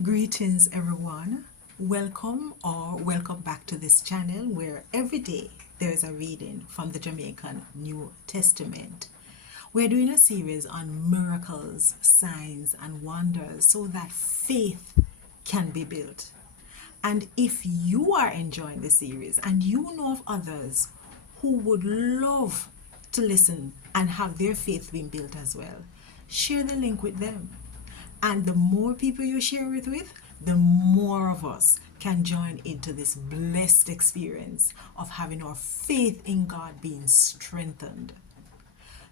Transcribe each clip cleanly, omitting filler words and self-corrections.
Greetings everyone. Welcome back to this channel where every day there is a reading from the Jamaican New Testament. We're doing a series on miracles, signs and wonders so that faith can be built. And if you are enjoying the series and you know of others who would love to listen and have their faith being built as well, share the link with them. And the more people you share it with, the more of us can join into this blessed experience of having our faith in God being strengthened.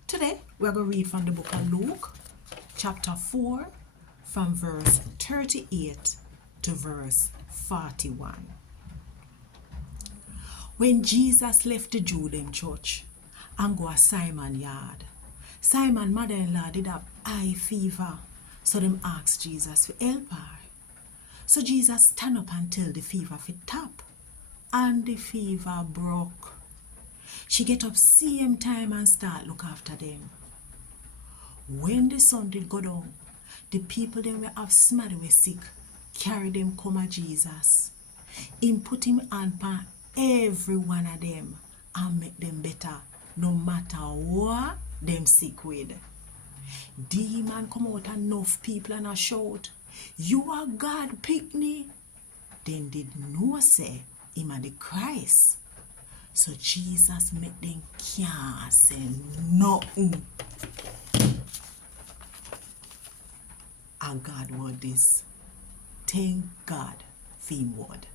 Today, we're going to read from the book of Luke, chapter 4, from verse 38 to verse 41. When Jesus left the Jew them church and go to Simon yard, Simon mother-in-law did have high fever, so them asked Jesus for help her. So Jesus stand up and tell the fever to tap, and the fever broke. She get up same time and start look after them. When the sun did go down, the people them were have smaddy were sick, carry them come at Jesus. Him put him hand pan every one of them and make them better, no matter what them sick with. Demon come out enough people and a shout, "You are God picnic." Then did no say him a the Christ. So Jesus make them can't say nothing. And God word this. Thank God for him word.